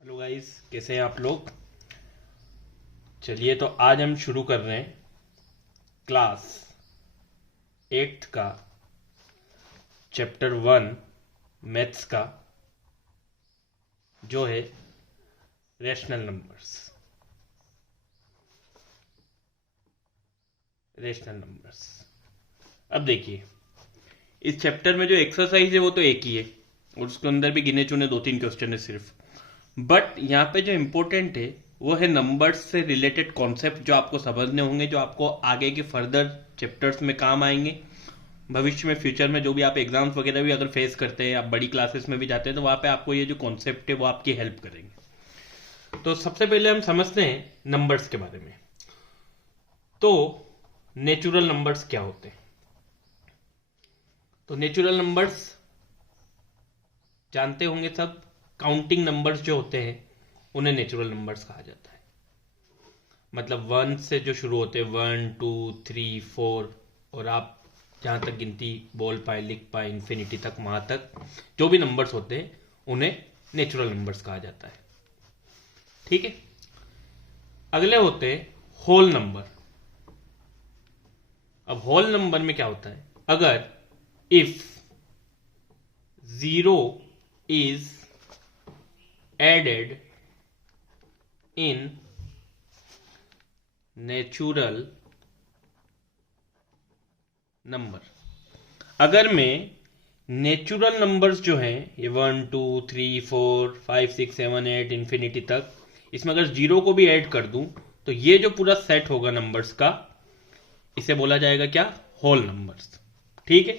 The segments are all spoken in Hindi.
हेलो गाइस, कैसे हैं आप लोग। चलिए, तो आज हम शुरू कर रहे हैं क्लास 8th का चैप्टर 1 मैथ्स का, जो है रेशनल नंबर्स। अब देखिए, इस चैप्टर में जो एक्सरसाइज है वो तो एक ही है और उसके अंदर भी गिने चुने 2-3 क्वेश्चन है सिर्फ। बट यहाँ पे जो इम्पोर्टेंट है वो है नंबर्स से रिलेटेड कॉन्सेप्ट जो आपको समझने होंगे, जो आपको आगे के फर्दर चैप्टर्स में काम आएंगे। भविष्य में, फ्यूचर में जो भी आप एग्जाम्स वगैरह भी अगर फेस करते हैं, आप बड़ी क्लासेस में भी जाते हैं, तो वहाँ पे आपको ये जो कॉन्सेप्ट है वो आपकी हेल्प करेंगे। तो सबसे पहले हम समझते हैं नंबर्स के बारे में। तो नेचुरल नंबर्स क्या होते हैं? तो नेचुरल नंबर्स जानते होंगे सब। काउंटिंग नंबर्स जो होते हैं उन्हें नेचुरल नंबर्स कहा जाता है। मतलब 1 से जो शुरू होते हैं, 1 2 3 4, और आप जहां तक गिनती बोल पाए, लिख पाए, इन्फिनिटी तक, वहां तक जो भी नंबर्स होते हैं उन्हें नेचुरल नंबर्स कहा जाता है। ठीक है। अगले होते हैं होल नंबर। अब होल नंबर में क्या होता है? अगर if 0 is added in natural number, अगर मैं नेचुरल नंबर्स जो हैं ये 1 2 3 4 5 6 7 8 इन्फिनिटी तक, इसमें अगर 0 को भी ऐड कर दूं तो ये जो पूरा सेट होगा नंबर्स का, इसे बोला जाएगा क्या? Whole numbers. ठीक है।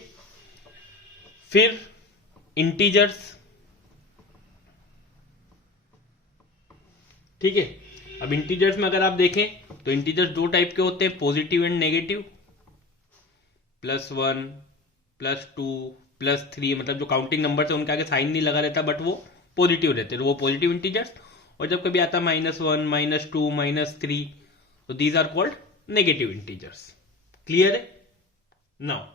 फिर इंटीजर्स। ठीक है। अब इंटीजर्स में अगर आप देखें तो इंटीजर्स दो टाइप के होते हैं, पॉजिटिव एंड नेगेटिव। +1 +2 +3, मतलब जो काउंटिंग नंबर है उनके आगे साइन नहीं लगा रहता, बट वो पॉजिटिव रहते हैं, वो पॉजिटिव इंटीजर्स। और जब कभी आता -1 -2 -3, तो these are called negative integers. Clear है? नाउ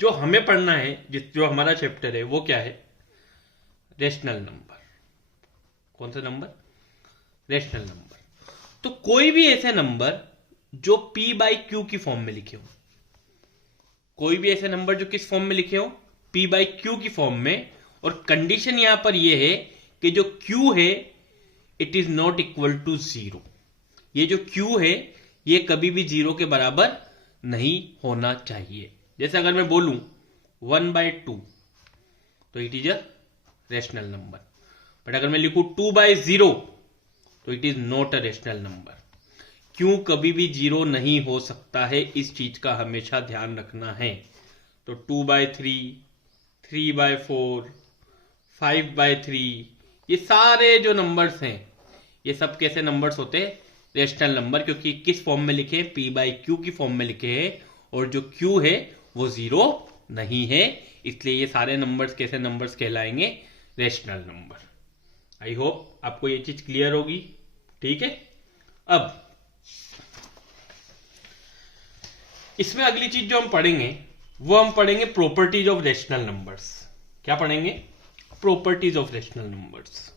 जो हमें पढ़ना है, जो हमारा चैप्टर है, वो क्या है? Rational number. कौन सा नंबर? Rational number. तो कोई भी ऐसे नंबर जो p/q की फॉर्म में लिखे हो, कोई भी ऐसे नंबर जो किस फॉर्म में लिखे हो? p/q की फॉर्म में। और कंडीशन यहां पर यह है कि जो q है it is not equal to 0। ये जो q है ये कभी भी 0 के बराबर नहीं होना चाहिए। जैसे अगर मैं बोलूं 1/2 तो it is a rational number, but अगर मैं लिखूं 2/0 तो it is not a rational number. क्यों कभी भी 0 नहीं हो सकता है, इस चीज का हमेशा ध्यान रखना है। तो 2/3, 3/4, 5/3, ये सारे जो नंबर्स हैं ये सब कैसे नंबर्स होते हैं? रेशनल नंबर, क्योंकि किस फॉर्म में लिखे हैं? p/q की फॉर्म में लिखे हैं, और जो q है वो 0 नहीं है, इसलिए ये सारे नंबर्स कैसे नंबर्स कहलाएंगे? Rational number. आई होप आपको ये चीज क्लियर होगी। ठीक है। अब इसमें अगली चीज जो हम पढ़ेंगे वो हम पढ़ेंगे प्रॉपर्टीज ऑफ रेशनल नंबर्स। क्या पढ़ेंगे? Properties of rational numbers.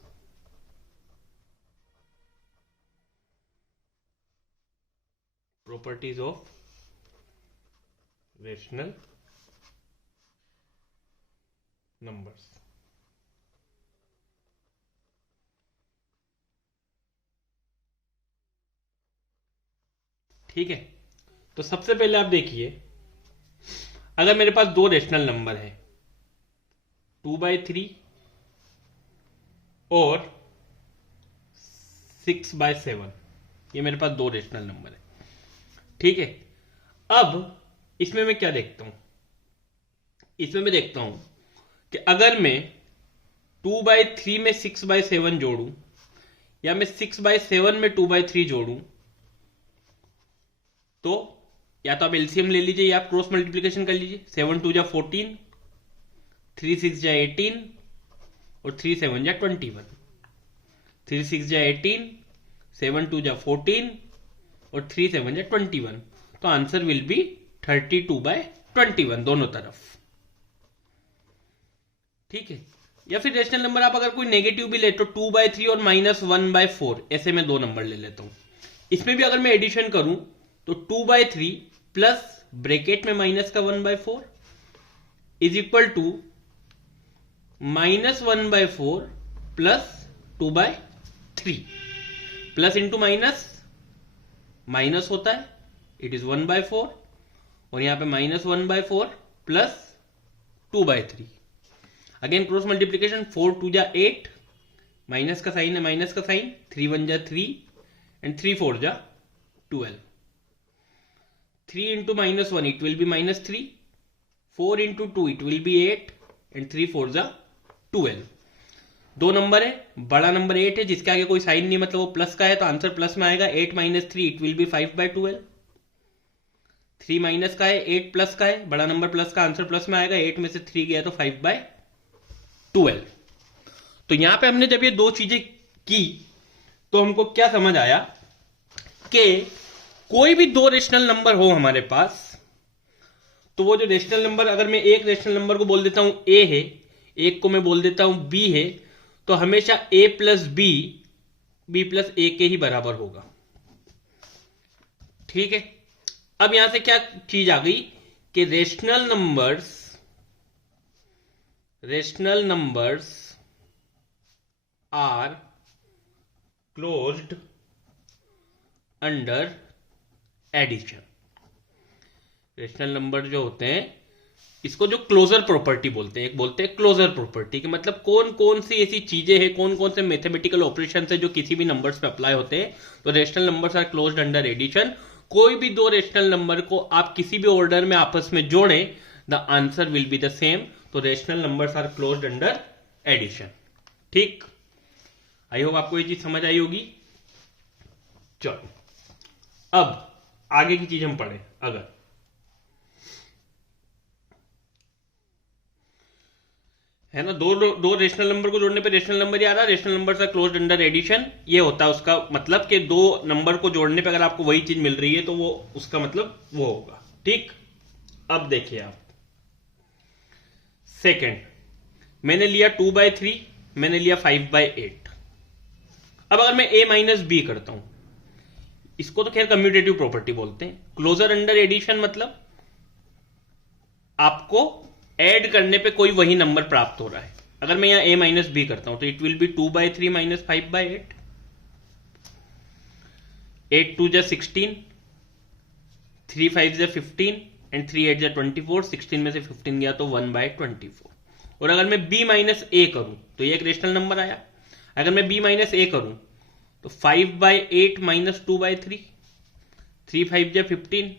Properties of rational numbers. ठीक है। तो सबसे पहले आप देखिए, अगर मेरे पास दो रेशनल नंबर है 2/3 और 6/7, ये मेरे पास दो रेशनल नंबर है। ठीक है। अब इसमें मैं क्या देखता हूं? इसमें मैं देखता हूं कि अगर मैं 2/3 में 6/7 जोड़ूं, या मैं 6/7 में 2/3 जोड़ूं, तो या तो आप एलसीएम ले लीजिए या आप क्रॉस मल्टीप्लीकेशन कर लीजिए। 7 2 जा 14, 3 6 जा 18, और 3 7 जा 21। 3 6 जा 18, 7 2 जा 14, और 3 7 जा 21। तो आंसर विल बी 32/21 दोनों तरफ। ठीक है। या फिर रेशनल नंबर आप अगर कोई नेगेटिव भी ले तो 2/3 और -1/4, ऐसे में दो नंबर ले लेता हूं। इसमें भी अगर मैं एडिशन करूं तो 2/3 प्लस ब्रैकेट में माइनस का 1/4 is equal to -1/4 plus 2/3। Plus into minus minus होता है, इट इज 1/4, और यहां पे -1/4 प्लस 2/3। अगेन क्रॉस मल्टीप्लीकेशन, 4 2 जा 8, माइनस का साइन है माइनस का साइन, 3 1 जा 3 एंड 3 4 जा 12। 3 into -1 it will be -3, 4 into 2 it will be 8 and 3 4 जा 12। दो नंबर है, बड़ा नंबर 8 है जिसके आगे कोई साइन नहीं, मतलब वो प्लस का है तो आंसर प्लस में आएगा। 8 - 3 इट विल बी 5/12। 3 माइनस का है, 8 प्लस का है, बड़ा नंबर प्लस का, आंसर प्लस में आएगा। 8 में से 3 गया तो 5/12। तो यहां पे हमने जब ये दो चीजें की तो हमको क्या समझ आया कि कोई भी दो रेशनल नंबर हो हमारे पास, तो वो जो रेशनल नंबर, अगर मैं एक रेशनल नंबर को बोल देता हूं ए है, एक को मैं बोल देता हूं बी है, तो हमेशा a plus B B plus A के ही बराबर होगा। ठीक है, अब यहां से क्या चीज आ गई कि rational numbers are closed under addition. Rational number जो होते हैं इसको जो क्लोजर प्रॉपर्टी बोलते हैं, एक बोलते हैं क्लोजर प्रॉपर्टी, कि मतलब कौन कौन सी ऐसी चीजें हैं, कौन कौन से मैथमेटिकल ऑपरेशन है जो किसी भी नंबर्स पे अप्लाई होते हैं। तो rational numbers are closed under addition. कोई भी दो रेशनल नंबर को आप किसी भी ऑर्डर में आपस में जोड़ें, the answer will be the same. तो rational numbers are closed under addition. ठीक, आई होप आपको ये चीज समझ आई होगी। चलो अब आगे की चीज हम पढ़ें। अगर है ना, दो रेशनल नंबर को जोड़ने पे रेशनल नंबर ही आ रहा है, rational number are closed under addition, ये होता है उसका मतलब कि दो नंबर को जोड़ने पे अगर आपको वही चीज मिल रही है तो वो उसका मतलब वो होगा। ठीक, अब देखिए आप सेकंड, मैंने लिया 2/3, मैंने लिया 5/8। अब अगर मैं a माइनस बी करता हूं, इसको तो खैर कम्यूटेटिव प्रॉपर्टी बोलते हैं। क्लोजर अंडर एडिशन मतलब आपको ऐड करने पे कोई वही नंबर प्राप्त हो रहा है। अगर मैं यहां a माइनस बी करता हूं तो इट विल बी 2/3 माइनस 5/8। 8 2 जा 16, 3 5 जा 15 एंड 3 8 जा 24। 16 में से 15 गया तो 1/24। और अगर मैं b माइनस a करूं तो ये एक रेशनल नंबर आया। अगर मैं b माइनस a करूं तो 5/8 माइनस 2/3, 3 5 जा 15,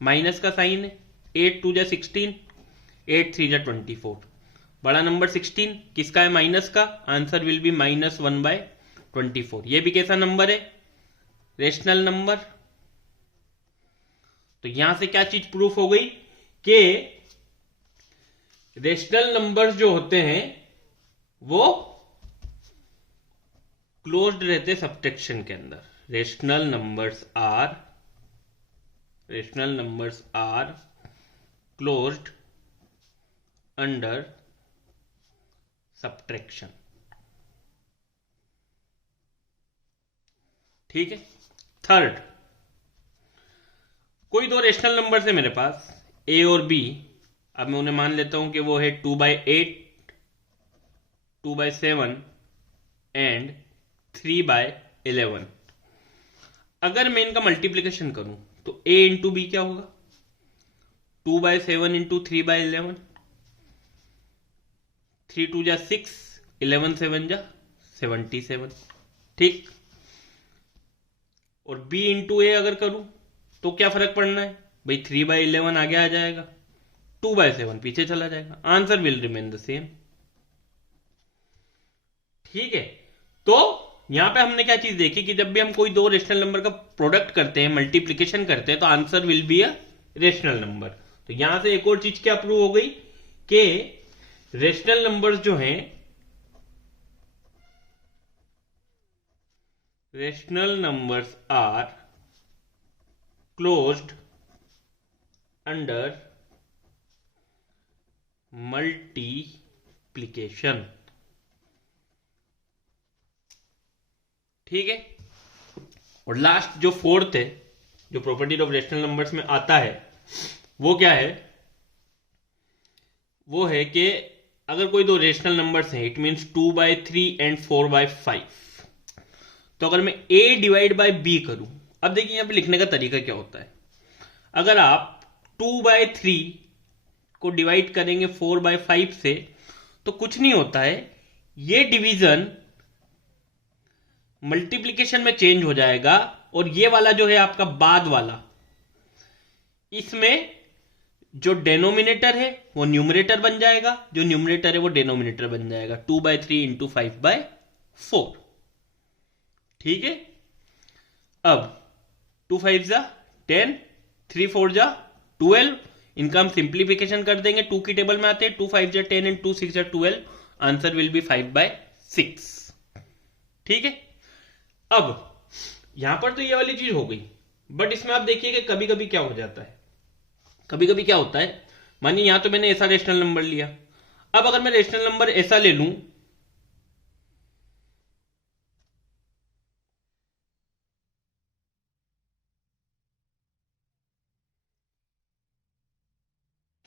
माइनस का साइन है, 8 2 जा 16, 8 3 जा 24। बड़ा नंबर 16 किसका है, माइनस का, आंसर विल बी -1/24। ये भी कैसा नंबर है, रेशनल नंबर। तो यहां से क्या चीज प्रूफ हो गई कि रेशनल नंबर्स जो होते हैं वो क्लोज्ड रहते सब्ट्रैक्शन के अंदर। Rational numbers are closed under subtraction. ठीक है, थर्ड, कोई दो रेशनल नंबर है मेरे पास a और b। अब मैं उन्हें मान लेता हूं कि वो है 2/8, 2/7 एंड 3/11। अगर मैं इनका मल्टीप्लीकेशन करूं तो a इंटू बी क्या होगा, 2/7 इंटू 3/11, 3 2 जा 6, 11 7 जा 77। ठीक, और b इंटू ए अगर करूं तो क्या फर्क पड़ना है भाई, 3/11 आगे आ जाएगा, 2/7 पीछे चला जाएगा, answer will remain the same. ठीक है, तो यहां पे हमने क्या चीज देखी कि जब भी हम कोई दो रेशनल नंबर का प्रोडक्ट करते हैं, मल्टीप्लीकेशन करते हैं, तो answer will be a rational number. तो यहां से एक और चीज क्या प्रूव हो गई कि रेशनल नंबर्स जो हैं, rational numbers are closed under multiplication. ठीक है। और लास्ट जो फोर्थ है, जो प्रॉपर्टी ऑफ रेशनल नंबर्स में आता है, वो क्या है? वो है कि अगर कोई दो रेशनल नंबर्स हैं, इट मीन्स 2/3 एंड 4/5, तो अगर मैं a डिवाइड बाय b करूं, अब देखिए यहां पे लिखने का तरीका क्या होता है। अगर आप 2/3 को डिवाइड करेंगे 4/5 से, तो कुछ नहीं होता है, ये डिवीजन मल्टीप्लीकेशन में चेंज हो जाएगा, और ये वाला जो है आपका बाद वाला, इसमें जो डेनोमिनेटर है वो न्यूमरेटर बन जाएगा, जो न्यूमरेटर है वो डेनोमिनेटर बन जाएगा। 2/3 इंटू 5/4। ठीक है। अब 2 5 जा 10, 3 4 जा 12, इनका हम सिंप्लीफिकेशन कर देंगे, 2 की टेबल में आते हैं। 2 5 जा 10 एंड 2 6 जा 12, आंसर विल बी 5/6। ठीक है। अब यहां पर तो ये वाली चीज हो गई, बट इसमें आप देखिए कि कभी कभी क्या हो जाता है, कभी कभी क्या होता है, मानिए यहां तो मैंने ऐसा रेशनल नंबर लिया, अब अगर मैं रेशनल नंबर ऐसा ले लूं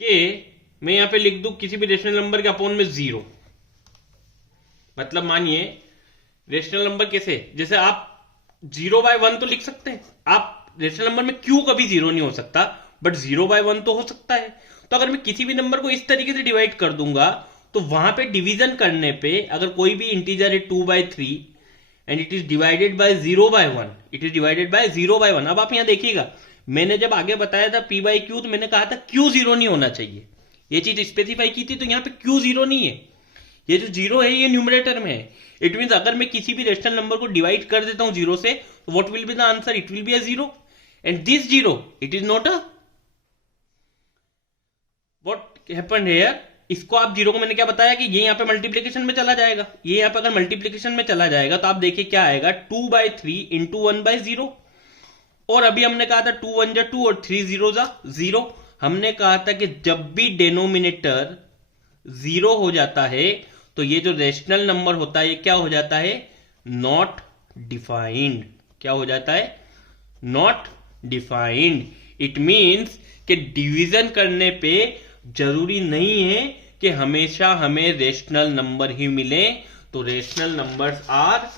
कि मैं यहां पे लिख दूं किसी भी रेशनल नंबर के अपॉन में 0, मतलब मानिए रेशनल नंबर कैसे, जैसे आप 0/1 तो लिख सकते हैं, आप रेशनल नंबर में क्यों कभी 0 नहीं हो सकता, बट 0/1 तो हो सकता है। तो अगर मैं किसी भी नंबर को इस तरीके से डिवाइड कर दूंगा, तो वहां पे डिवीजन करने पे अगर कोई भी इंटीजर है 2/3 and it is divided by 0/1, it is divided by 0/1। अब आप यहां देखिएगा, मैंने जब आगे बताया था p/q, तो मैंने कहा था q 0 नहीं होना चाहिए, ये चीज स्पेसिफाई की थी, तो यहां पे q 0 नहीं है, ये जो 0 है ये न्यूमरेटर में है। इट मीन अगर मैं किसी भी रेशनल नंबर को डिवाइड कर देता हूं 0 से, तो what will be the answer? It will be a 0, and this 0 it is not a, what happened here, इसको आप 0 को मैंने क्या बताया कि ये यहां पे मल्टीप्लीकेशन में चला जाएगा, ये यहां पे अगर मल्टीप्लीकेशन में चला जाएगा तो आप देखिए क्या आएगा, 2/3 इंटू 1/0। और अभी हमने कहा था 2 1 जा 2 और 3 0 जा 0। हमने कहा था कि जब भी डेनोमिनेटर 0 हो जाता है, तो ये जो रेशनल नंबर होता है ये क्या हो जाता है? Not defined. क्या हो जाता है? Not defined. इट मींस कि डिवीजन करने पे जरूरी नहीं है कि हमेशा हमें रेशनल नंबर ही मिले, तो rational numbers are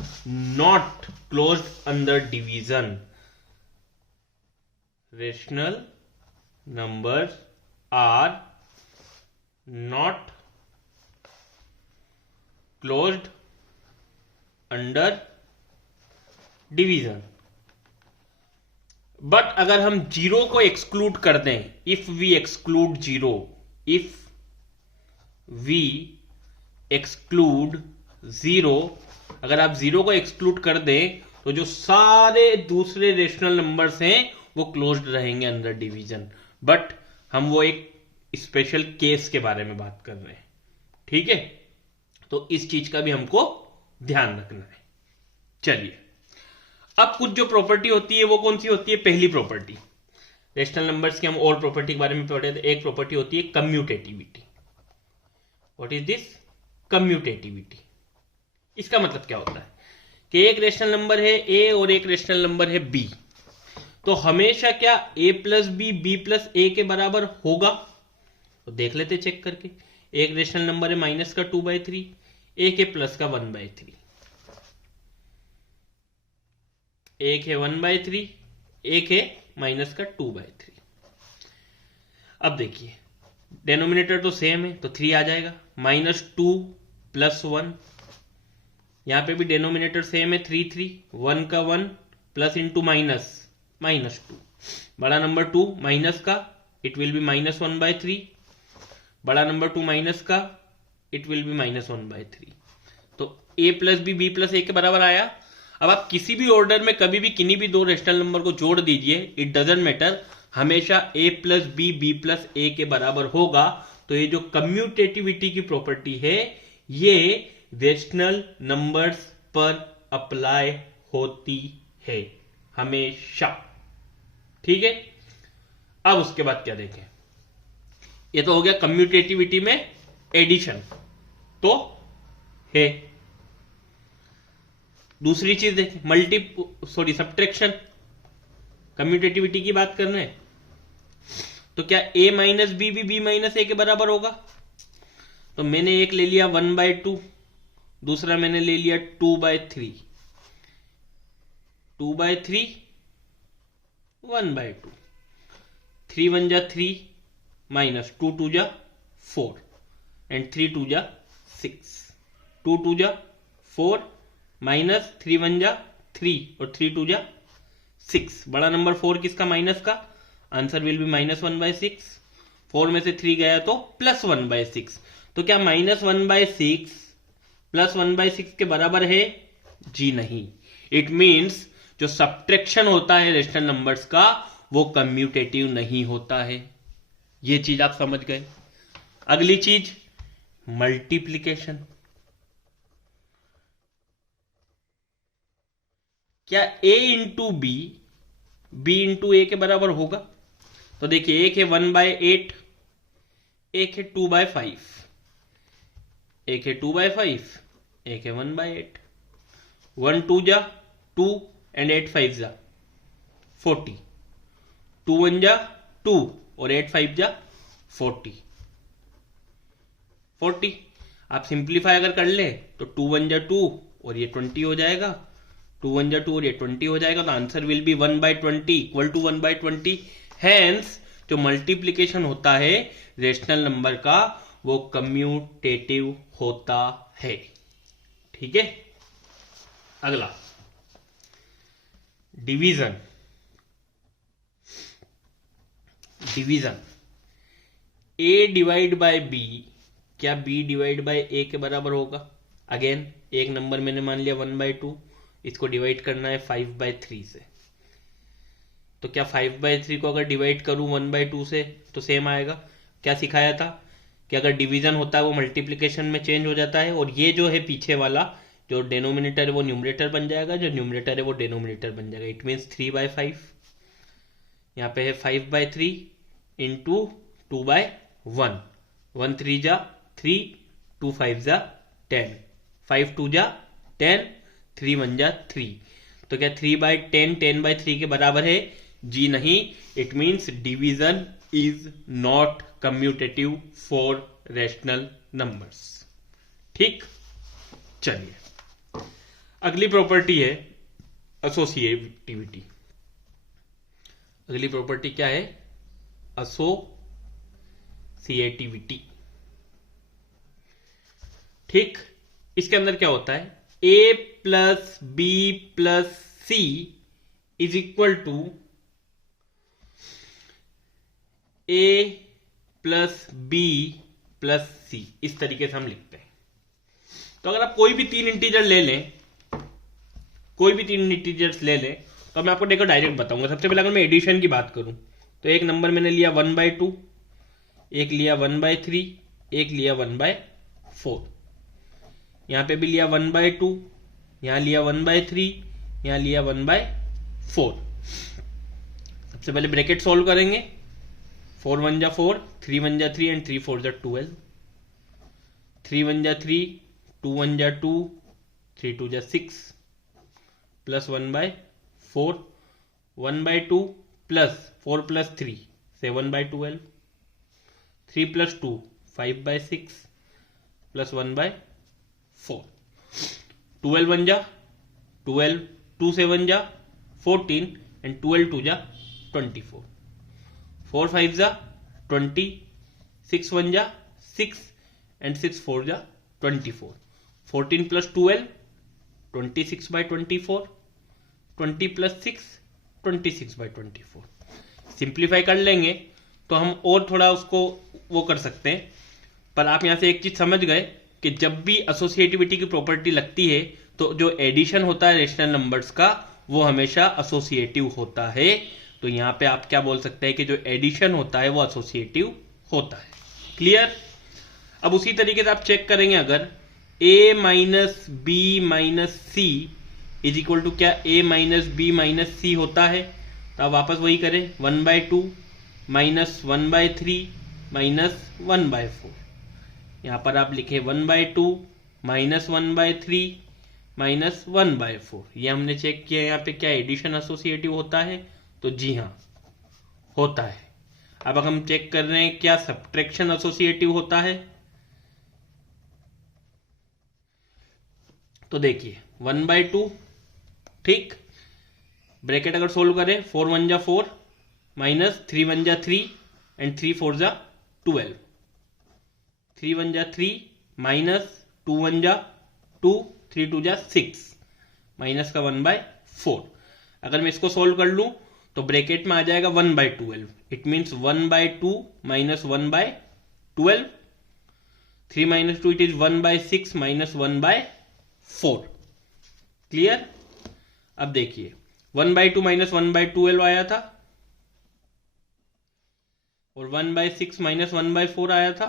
not closed under division. रेशनल numbers are not closed under division, but अगर हम 0 को एक्सक्लूड कर दें, if we exclude 0, if we exclude 0, अगर आप 0 को एक्सक्लूड कर दें तो जो सारे दूसरे रेशनल नंबर्स हैं वो क्लोज्ड रहेंगे अंडर डिवीजन। बट हम वो एक स्पेशल केस के बारे में बात कर रहे हैं। ठीक है, तो इस चीज का भी हमको ध्यान रखना है। चलिए, अब कुछ जो प्रॉपर्टी होती है वो कौन सी होती है? पहली प्रॉपर्टी, रेशनल नंबर्स की हम और प्रॉपर्टी के बारे में पढ़े थे, एक प्रॉपर्टी होती है commutativity. What is this? Commutativity. इसका मतलब क्या होता है कि एक रेशनल नंबर है a और एक रेशनल नंबर है b, तो हमेशा क्या a plus b plus a के बराबर होगा? तो देख लेते चेक करके। एक रेशनल नंबर है माइनस का 2/3, एक है प्लस का 1/3, एक है 1/3, एक है माइनस का 2/3। अब देखिए डेनोमिनेटर तो सेम है, तो 3 आ जाएगा, -2 + 1, यहां पे भी डेनोमिनेटर सेम है, 3 3, 1 का 1 प्लस इंटू माइनस -2, बड़ा नंबर 2 माइनस का, इट विल बी -1/3, बड़ा नंबर 2 माइनस का, इट विल बी -1/3। तो a plus b plus a के बराबर आया। अब आप किसी भी ऑर्डर में कभी भी किन्हीं भी दो रेशनल नंबर को जोड़ दीजिए, इट डजंट मैटर, हमेशा a plus b plus a के बराबर होगा। तो ये जो कम्यूटेटिविटी की प्रॉपर्टी है ये रेशनल नंबर्स पर अप्लाई होती है हमेशा। ठीक है, अब उसके बाद क्या देखें, ये तो हो गया कम्यूटेटिविटी में एडिशन तो है। दूसरी चीज देखें, सब्ट्रैक्शन, कम्यूटेटिविटी की बात कर रहे हैं, तो क्या a माइनस बी भी b माइनस ए के बराबर होगा? तो मैंने एक ले लिया 1/2, दूसरा मैंने ले लिया 2/3, 2/3 1/2, 3 1 जा 3 माइनस 2 2 जा 4 एंड 3 2 जा 6, 2 2 जा 4 माइनस 3 1 जा 3 और 3 2 जा 6। बड़ा नंबर 4 किसका? माइनस का। Answer will B -1/6। 4 में से 3 गया तो +1/6। तो क्या -1/6 +1/6 के बराबर है? जी नहीं। इट मीन्स जो सब्ट्रैक्शन होता है रेशनल नंबर्स का वो कम्यूटेटिव नहीं होता है। ये चीज आप समझ गए। अगली चीज मल्टीप्लीकेशन। क्या a into B b into A के बराबर होगा? तो देखिए, एक है 1/8, एक है 2/5, एक है 2/5, एक है 1/8। 1 2 जा 2 एंड 8 5 जा 40, 2 1 जा 2 और 8 5 जा 40। आप सिंप्लीफाई अगर कर ले तो 2 1 जा 2 और ये 20 हो जाएगा, 2 1 जा 2 और ये 20 हो जाएगा। तो answer will be 1/20 equal to 1/20। Hence जो मल्टीप्लीकेशन होता है रेशनल नंबर का वो कम्यूटेटिव होता है। ठीक है। अगला division. a divide by b, क्या b डिवाइड बाय a के बराबर होगा? अगेन एक नंबर मैंने मान लिया 1/2, इसको डिवाइड करना है 5/3 से। तो क्या 5/3 को अगर डिवाइड करूं 1/2 से तो सेम आएगा। क्या सिखाया था कि अगर डिवीजन होता है वो मल्टीप्लिकेशन में चेंज हो जाता है, और ये जो है पीछे वाला जो डिनोमिनेटर है वो न्यूमरेटर बन जाएगा, जो न्यूमरेटर है वो डिनोमिनेटर बन जाएगा। It means 3/5। यहाँ पे है 5/3 इंटू 2/1, 1 3 जा 3, 2 5 जा 10, 5 2 जा 10, 3 1 जा 3। तो क्या 3/10 10/3 के बराबर है? जी नहीं। It means division is not commutative for rational numbers. ठीक, चलिए अगली प्रॉपर्टी है एसोसिएटिविटी। अगली प्रॉपर्टी क्या है? एसोसिएटिविटी। ठीक, इसके अंदर क्या होता है? a plus B plus C is equal to a plus B plus C. इस तरीके से हम लिखते हैं। तो अगर आप कोई भी तीन इंटीजर ले लें, कोई भी तीन इंटीजर्स ले लें, तो मैं आपको देखो डायरेक्ट बताऊंगा। सबसे पहले अगर मैं एडिशन की बात करूं तो एक नंबर मैंने लिया 1/2, एक लिया 1/3, एक लिया 1/4। यहां पे भी लिया 1/2, यहां लिया 1/3, यहां लिया 1/4। सबसे पहले ब्रैकेट सॉल्व करेंगे। 4 1 जा 4, 3 1 जा 3 एंड 3 4 जा 12, 3 1 जा 3, 2 1 जा 2, 3 2 जा 6 plus 1/4, 1/2 plus 4 plus 3 7/12, 3 plus 2 5/6 plus 1/4। 12 1 जा 12, 2 7 जा 14 एंड 12 2 जा 24, 4 5 जा 20, 6 1 जा 6 एंड 6 4 जा 24, 14 प्लस 12 26/24, 20 प्लस 6 26/24। सिंप्लीफाई कर लेंगे तो हम और थोड़ा उसको वो कर सकते हैं। पर आप यहां से एक चीज समझ गए कि जब भी एसोसिएटिविटी की प्रॉपर्टी लगती है तो जो एडिशन होता है रेशनल नंबर्स का वो हमेशा एसोसिएटिव होता है। तो यहां पे आप क्या बोल सकते हैं कि जो एडिशन होता है वो एसोसिएटिव होता है। क्लियर? अब उसी तरीके से आप चेक करेंगे, अगर a minus B minus C is equal to क्या a minus B minus C होता है, तो आप वापस वही करें 1/2 माइनस 1/3 माइनस 1/4। यहां पर आप लिखे 1/2 माइनस 1/3 माइनस 1/4। ये हमने चेक किया यहाँ पे क्या एडिशन एसोसिएटिव होता है, तो जी हाँ होता है। अब हम चेक कर रहे हैं क्या सब्ट्रैक्शन एसोसिएटिव होता है। तो देखिए 1/2, ठीक, ब्रैकेट अगर सोल्व करें 4 1 जा 4 माइनस 3 1 जा 3 एंड 3 4 जा 12, 3 1 जा 3 माइनस 2 1 जा 2, 3 2 जा 6 माइनस का 1/4। अगर मैं इसको सोल्व कर लूं तो ब्रैकेट में आ जाएगा 1/12, it means 1/2 minus 1/12, 3 minus 2 it is 1/6 minus 1/4। Clear. अब देखिए 1/2 माइनस 1/12 आया था और 1/6 माइनस 1/4 आया था।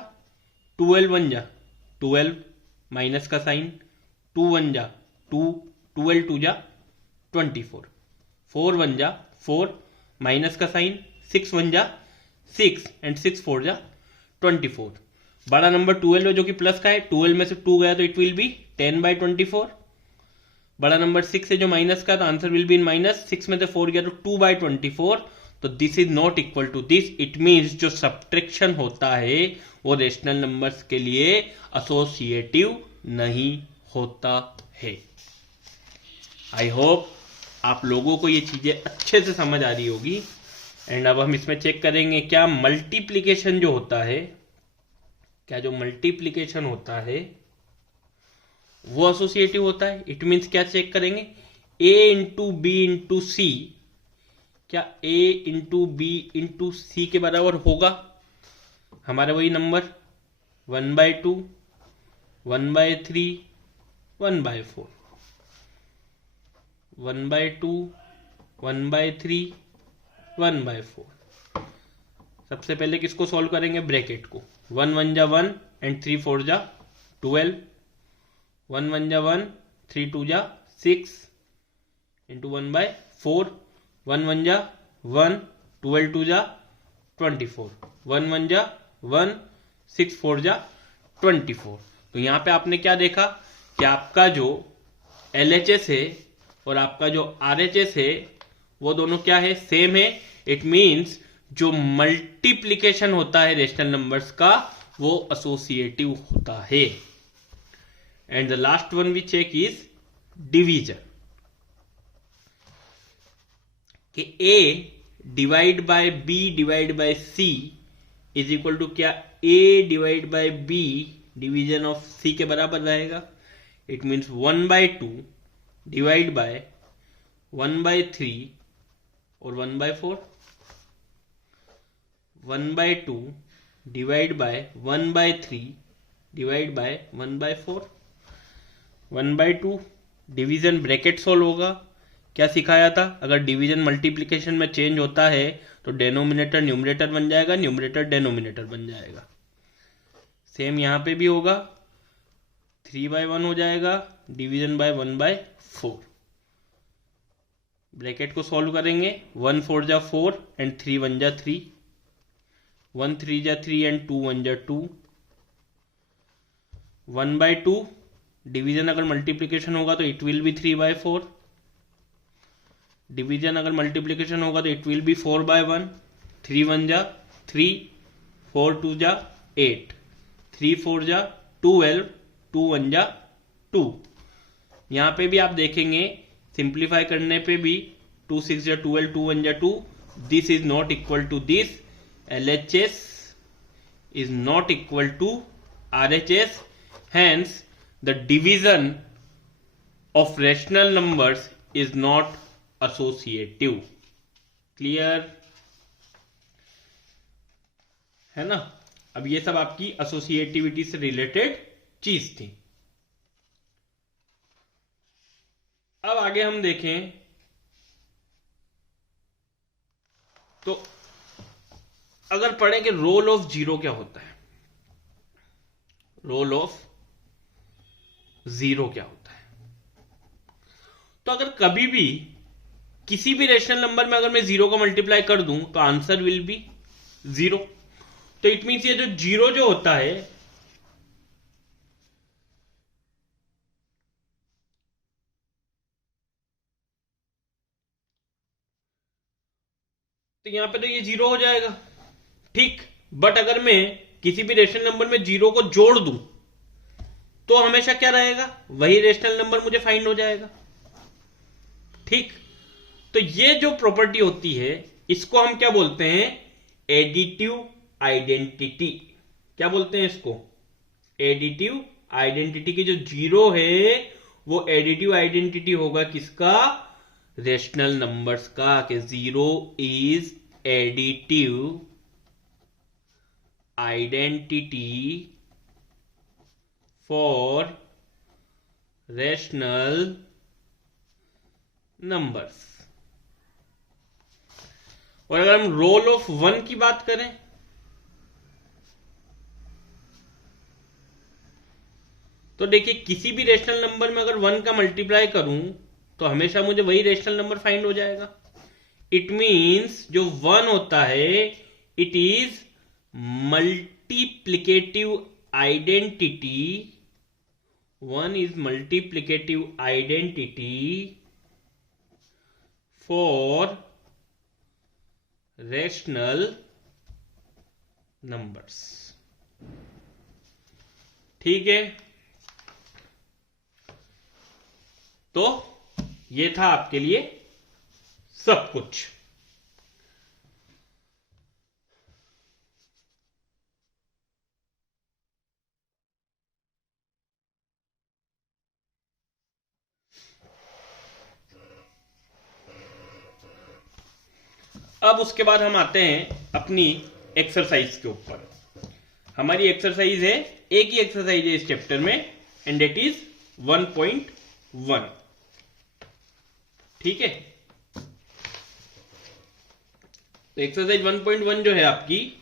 12 1 जा 12 माइनस का साइन, 2 1 जा 2, 12 2 जा 24, 4 1 जा 4 माइनस का साइन, 6 1 जा 6 एंड 6 4 जा 24। बड़ा नंबर 12 है जो कि प्लस का है, 12 में से 2 गया तो इट विल बी 10/24। बड़ा नंबर 6 है जो माइनस का, तो answer will be in minus, 6 में से 4 गया तो 2/24। तो this is not equal to this, it means जो सब्ट्रैक्शन होता है वो रेशनल नंबर्स के लिए एसोसिएटिव नहीं होता है। आई होप आप लोगों को ये चीजें अच्छे से समझ आ रही होगी। एंड अब हम इसमें चेक करेंगे क्या मल्टीप्लीकेशन जो होता है, क्या जो मल्टीप्लीकेशन होता है वो एसोसिएटिव होता है। इट मीन्स क्या चेक करेंगे, a इंटू बी इंटू सी, क्या a इंटू बी इंटू सी के बराबर होगा हमारा वही नंबर 1/2, 1/3, 1/4, 1/2, 1/3, 1/4। सबसे पहले किसको सॉल्व करेंगे, ब्रैकेट को। 1 1 जा 1 एंड 3 4 जा 12, 1 1 जा 1, 3 2 जा 6 इंटू 1/4, 1 1 जा 1, 12 2 जा 24, 1 1 जा 1, 6 4 जा 24। तो यहां पे आपने क्या देखा कि आपका जो LHS है और आपका जो RHS है वो दोनों क्या है, सेम है। इट मीन्स जो मल्टीप्लीकेशन होता है रेशनल नंबर्स का वो एसोसिएटिव होता है। And the last one we check is division, कि A divide by B divide by C is equal to क्या, A divide by B division of C के बराबर रहेगा। इट मीन्स 1/2 डिवाइड बाय 1/3 और 1/4, 1/2 divide by 1/3 divide by 1/4, 1/2 division bracket solve होगा। क्या सिखाया था, अगर डिवीजन मल्टीप्लिकेशन में चेंज होता है तो डेनोमिनेटर न्यूमरेटर बन जाएगा, न्यूमरेटर डेनोमिनेटर बन जाएगा। सेम यहां पे भी होगा, 3/1 हो जाएगा, डिवीजन बाय 1/4। ब्रैकेट को सॉल्व करेंगे, 1 4 जा 4 एंड 3 1 जा 3, 1 3 जा 3 एंड 2 1 जा 2, 1/2 डिवीजन अगर मल्टीप्लिकेशन होगा तो इट विल बी 3/4, डिवीजन अगर मल्टीप्लिकेशन होगा तो इट विल बी 4/1, 3 1 जा 3, 4 2 जा 8, 3 4 जा 12, 2 1 जा 2। यहां पे भी आप देखेंगे सिंप्लीफाई करने पे भी 2 6 जा 12, 2 1 जा 2, this is not equal to this, LHS is not equal to RHS, hence the division of rational numbers is not associative। Clear है ना। अब ये सब आपकी एसोसिएटिविटी से रिलेटेड चीज थी। अब आगे हम देखें तो अगर पढ़े कि रोल ऑफ जीरो क्या होता है, रोल ऑफ जीरो क्या होता है, तो अगर कभी भी किसी भी रेशनल नंबर में अगर मैं जीरो को मल्टीप्लाई कर दूं तो आंसर विल बी जीरो। तो इट मीन्स ये जो जीरो जो होता है तो यहां पे तो ये 0 हो जाएगा, ठीक। बट अगर मैं किसी भी रेशनल नंबर में 0 को जोड़ दूं तो हमेशा क्या रहेगा, वही रेशनल नंबर मुझे फाइंड हो जाएगा, ठीक। तो ये जो प्रॉपर्टी होती है इसको हम क्या बोलते हैं, एडिटिव आइडेंटिटी। क्या बोलते हैं इसको, एडिटिव आइडेंटिटी की जो 0 है वो एडिटिव आइडेंटिटी होगा किसका, रेशनल नंबर्स का, कि 0 is additive identity for rational numbers. और अगर हम रोल ऑफ 1 की बात करें तो देखिए किसी भी रेशनल नंबर में अगर 1 का मल्टीप्लाई करूं तो हमेशा मुझे वही रेशनल नंबर फाइंड हो जाएगा। इट मींस जो 1 होता है it is multiplicative identity, 1 is multiplicative identity for rational numbers, ठीक है। तो ये था आपके लिए सब कुछ। अब उसके बाद हम आते हैं अपनी एक्सरसाइज के ऊपर। हमारी एक्सरसाइज है, एक ही एक्सरसाइज है इस चैप्टर में, एंड इट इज 1.1, ठीक है। तो एक्सरसाइज 1.1 जो है आपकी,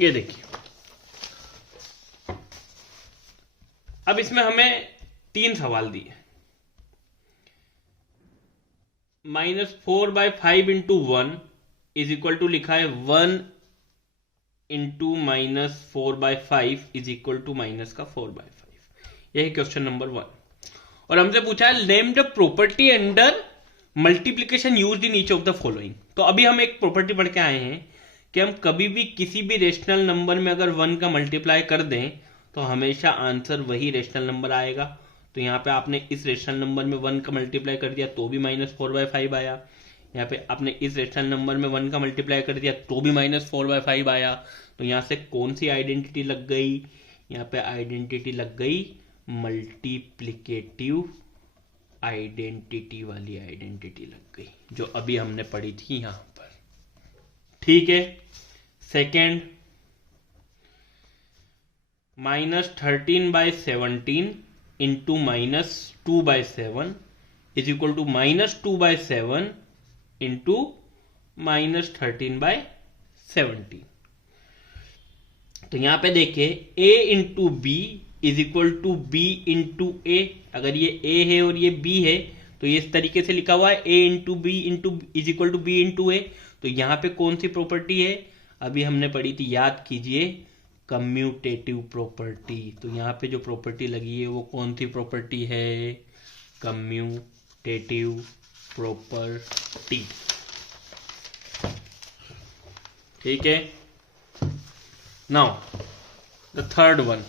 ये देखिए। अब इसमें हमें 3 सवाल दिए। -4/5 इंटू 1 इज इक्वल टू लिखा है 1 into -4/5 is equal to minus का 4/5। यही क्वेश्चन नंबर 1। और हमसे पूछा है name the property under multiplication used in each of the following. तो अभी हम एक प्रॉपर्टी पढ़ के आए हैं कि हम कभी भी किसी भी रेशनल नंबर में अगर 1 का मल्टीप्लाई कर दें तो हमेशा आंसर वही रेशनल नंबर आएगा। तो यहाँ पे आपने इस रेशनल नंबर में 1 का मल्टीप्लाई कर दिया तो भी -4/5 आया, यहाँ पे आपने इस रेशनल नंबर में 1 का मल्टीप्लाई कर दिया तो भी -4/5 आया। तो यहाँ से कौन सी आइडेंटिटी लग गई, यहाँ पे आइडेंटिटी लग गई मल्टीप्लिकेटिव आइडेंटिटी वाली आइडेंटिटी लग गई, जो अभी हमने पढ़ी थी यहां पर, ठीक है। Second, -13/17 into -2/7 is equal to -2/7 into -13/17। तो यहां पे देखिए a into B is equal to B into A. अगर ये a है और ये b है तो ये इस तरीके से लिखा हुआ है a into B into is equal to B into A. तो यहां पे कौन सी प्रॉपर्टी है, अभी हमने पढ़ी थी, याद कीजिए, कम्यूटेटिव प्रॉपर्टी। तो यहां पे जो प्रॉपर्टी लगी है वो कौन सी प्रॉपर्टी है, कम्यूटेटिव प्रॉपर्टी, ठीक है। नाउ द थर्ड वन,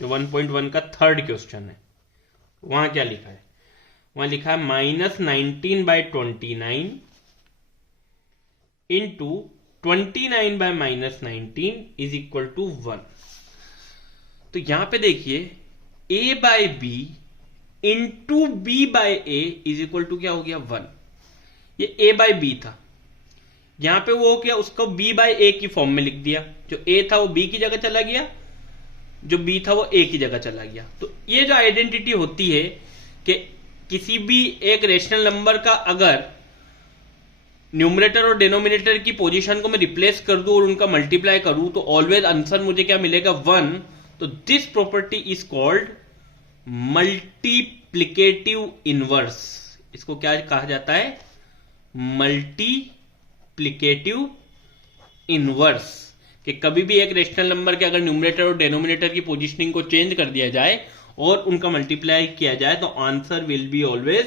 जो 1.1 का थर्ड क्वेश्चन है, वहां क्या लिखा है, वहां लिखा है -19/29 इंटू 29/-19 इज इक्वल टू 1। तो यहां पे देखिए a/b into b/a is equal to क्या हो गया 1। ये a/b था, यहां पे वो क्या, उसको b/a की फॉर्म में लिख दिया। जो a था वो b की जगह चला गया, जो b था वो a की जगह चला गया। तो ये जो आइडेंटिटी होती है कि किसी भी एक रेशनल नंबर का अगर न्यूमरेटर और डिनोमिनेटर की पोजीशन को मैं रिप्लेस कर दूं और उनका मल्टीप्लाई करूं तो ऑलवेज आंसर मुझे क्या मिलेगा, 1। तो this property is called multiplicative inverse. इसको क्या कहा जाता है, मल्टीप्लिकेटिव इनवर्स। कि कभी भी एक रेशनल नंबर के अगर न्यूमरेटर और डिनोमिनेटर की पोजीशनिंग को चेंज कर दिया जाए और उनका मल्टीप्लाई किया जाए तो आंसर विल बी ऑलवेज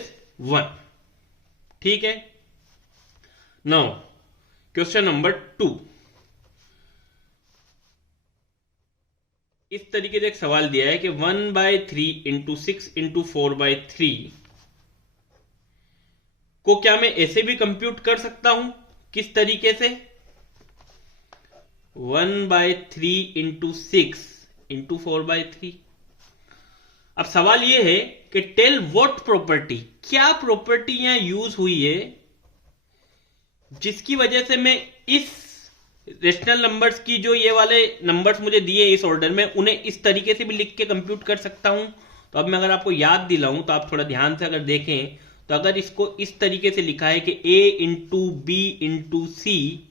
1। ठीक है। Now question number 2। इस तरीके से एक सवाल दिया है कि 1/3 इंटू 6 इंटू 4/3 को क्या मैं ऐसे भी कंप्यूट कर सकता हूं? किस तरीके से? 1/3 इंटू 6 इंटू 4/3। अब सवाल यह है कि टेल व्हाट प्रॉपर्टी, क्या प्रॉपर्टी यहां यूज हुई है जिसकी वजह से मैं इस रेशनल नंबर्स की जो ये वाले नंबर्स मुझे दिए इस ऑर्डर में उन्हें इस तरीके से भी लिख के कंप्यूट कर सकता हूं। तो अब मैं अगर आपको याद दिलाऊं तो आप थोड़ा ध्यान से अगर देखें तो अगर इसको इस तरीके से लिखा है कि a इंटू बी इंटू सी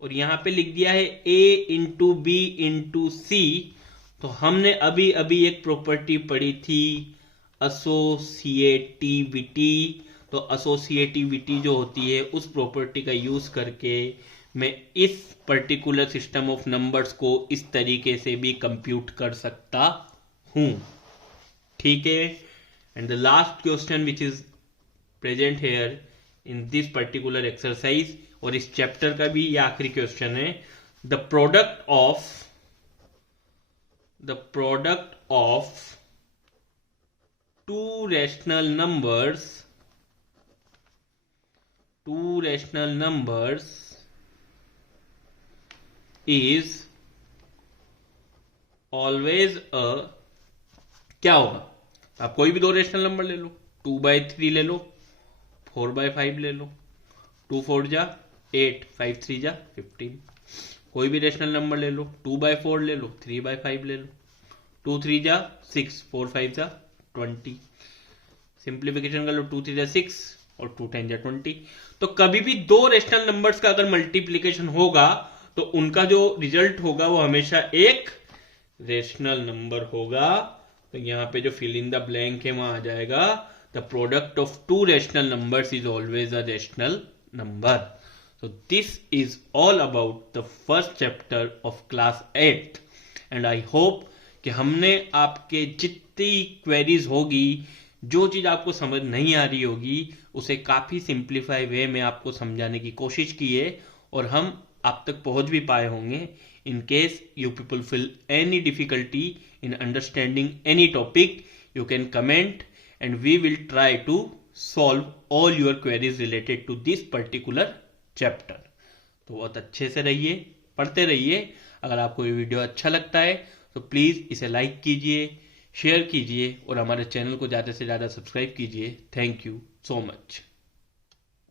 और यहां पे लिख दिया है a इंटू बी इंटू सी, तो हमने अभी अभी एक प्रॉपर्टी पढ़ी थी एसोसिएटिविटी। तो एसोसिएटिविटी जो होती है उस प्रॉपर्टी का यूज करके मैं इस पर्टिकुलर सिस्टम ऑफ नंबर्स को इस तरीके से भी कंप्यूट कर सकता हूं। ठीक है। And the last question which is present here in this particular exercise, और इस चैप्टर का भी ये आखिरी क्वेश्चन है, the product of two rational numbers is always a, क्या होगा? आप कोई भी दो रेशनल नंबर ले लो, 2/3 ले लो, 4/5 ले लो, 2 4 जा 8, 5 3 जा 15। कोई भी रेशनल नंबर ले लो, 2/4 ले लो, 3/5 ले लो, 2 3 जा 6, 4 5 जा 20। सिंप्लीफिकेशन कर लो, 2 3 जा 6 और 2 10 जा 20। तो कभी भी दो रेशनल नंबर्स का अगर मल्टीप्लीकेशन होगा तो उनका जो रिजल्ट होगा वो हमेशा एक रेशनल नंबर होगा। तो यहां पे जो फिल इन द ब्लैंक है वहां आ जाएगा the product of two rational numbers is always a rational number. So this is all about the first chapter of class 8 and I hope कि हमने आपके जितनी क्वेरीज होगी, जो चीज आपको समझ नहीं आ रही होगी, उसे काफी सिंप्लीफाई वे में आपको समझाने की कोशिश की है और हम आप तक पहुंच भी पाए होंगे। In case you people feel any difficulty in understanding any topic, you can comment and we will try to solve all your queries related to this particular chapter. तो बहुत अच्छे से रहिए, पढ़ते रहिए। अगर आपको ये वीडियो अच्छा लगता है तो प्लीज इसे लाइक कीजिए, शेयर कीजिए और हमारे चैनल को ज्यादा से ज्यादा सब्सक्राइब कीजिए। Thank you so much.